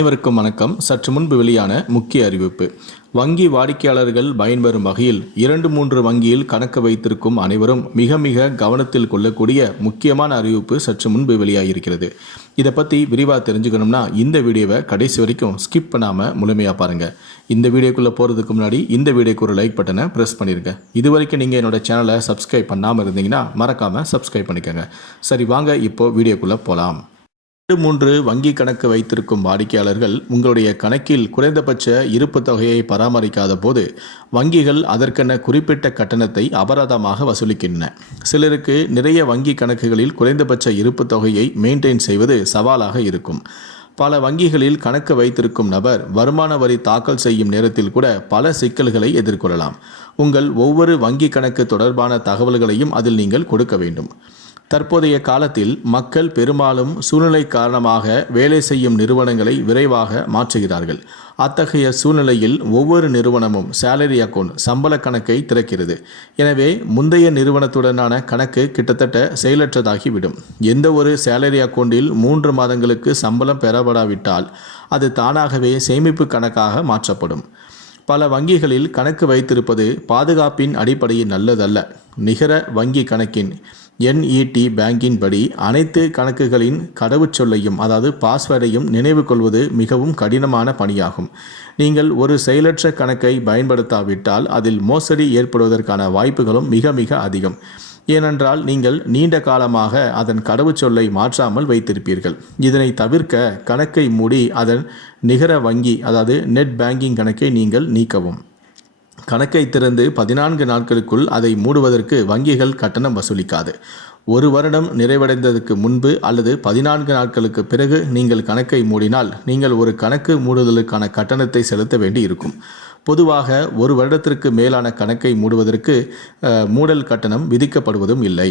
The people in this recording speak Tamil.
அனைவருக்கும் வணக்கம். சற்று முன்பு வெளியான முக்கிய அறிவிப்பு. வங்கி வாடிக்கையாளர்கள் பயன்பெறும் வகையில் 2-3 வங்கியில் கணக்கு வைத்திருக்கும் அனைவரும் மிக மிக கவனத்தில் கொள்ளக்கூடிய முக்கியமான அறிவிப்பு சற்று முன்பு வெளியாகியிருக்கிறது. இதை பற்றி விரிவாக தெரிஞ்சுக்கணும்னா இந்த வீடியோவை கடைசி வரைக்கும் ஸ்கிப் பண்ணாமல் முழுமையாக பாருங்கள். இந்த வீடியோக்குள்ளே போகிறதுக்கு முன்னாடி இந்த வீடியோக்கு ஒரு லைக் பட்டனை ப்ரெஸ் பண்ணிடுங்க. இது வரைக்கும் நீங்கள் என்னோட சேனலை சப்ஸ்கிரைப் பண்ணாமல் இருந்தீங்கன்னா மறக்காமல் சப்ஸ்கிரைப் பண்ணிக்கோங்க. சரி, வாங்க இப்போது வீடியோக்குள்ளே போகலாம். 3 வங்கி கணக்கு வைத்திருக்கும் வாடிக்கையாளர்கள் உங்களுடைய கணக்கில் குறைந்தபட்ச இருப்பு தொகையை பராமரிக்காத போது வங்கிகள் அதற்கென குறிப்பிட்ட கட்டணத்தை அபராதமாக வசூலிக்கின்றன. சிலருக்கு நிறைய வங்கி கணக்குகளில் குறைந்தபட்ச இருப்பு தொகையை மெயின்டைன் செய்வது சவாலாக இருக்கும். பல வங்கிகளில் கணக்கு வைத்திருக்கும் நபர் வருமான வரி தாக்கல் செய்யும் நேரத்தில் கூட பல சிக்கல்களை எதிர்கொள்ளலாம். உங்கள் ஒவ்வொரு வங்கி கணக்கு தொடர்பான தகவல்களையும் அதில் நீங்கள் கொடுக்க வேண்டும். தற்போதைய காலத்தில் மக்கள் பெரும்பாலும் சூழ்நிலை காரணமாக வேலை செய்யும் நிறுவனங்களை விரைவாக மாற்றுகிறார்கள். அத்தகைய சூழ்நிலையில் ஒவ்வொரு நிறுவனமும் சேலரி அக்கவுண்ட் சம்பள கணக்கை திறக்கிறது. எனவே முந்தைய நிறுவனத்துடனான கணக்கு கிட்டத்தட்ட செயலற்றதாகிவிடும். எந்த ஒரு சேலரி அக்கவுண்டில் 3 மாதங்களுக்கு சம்பளம் பெறப்படாவிட்டால் அது தானாகவே சேமிப்பு கணக்காக மாற்றப்படும். பல வங்கிகளில் கணக்கு வைத்திருப்பது பாதுகாப்பின் அடிப்படையில் நல்லதல்ல. நிகர வங்கி கணக்கின் NET பேங்கின் படி அனைத்து கணக்குகளின் கடவுச்சொல்லையும் அதாவது பாஸ்வேர்டையும் நினைவு கொள்வது மிகவும் கடினமான பணியாகும். நீங்கள் ஒரு செயலற்ற கணக்கை பயன்படுத்தாவிட்டால் அதில் மோசடி ஏற்படுவதற்கான வாய்ப்புகளும் மிக மிக அதிகம். ஏனென்றால் நீங்கள் நீண்ட காலமாக அதன் கடவுச்சொல்லை மாற்றாமல் வைத்திருப்பீர்கள். இதனை தவிர்க்க கணக்கை மூடி அதன் நிகர வங்கி அதாவது நெட் பேங்கிங் கணக்கை நீங்கள் நீக்கவும். கணக்கை திறந்து 14 நாட்களுக்குள் அதை மூடுவதற்கு வங்கிகள் கட்டணம் வசூலிக்காது. 1 வருடம் நிறைவடைந்ததற்கு முன்பு அல்லது 14 நாட்களுக்கு பிறகு நீங்கள் கணக்கை மூடினால் நீங்கள் ஒரு கணக்கு மூடுதலுக்கான கட்டணத்தை செலுத்த வேண்டி இருக்கும். பொதுவாக 1 வருடத்திற்கு மேலான கணக்கை மூடுவதற்கு மூடல் கட்டணம் விதிக்கப்படுவதும் இல்லை.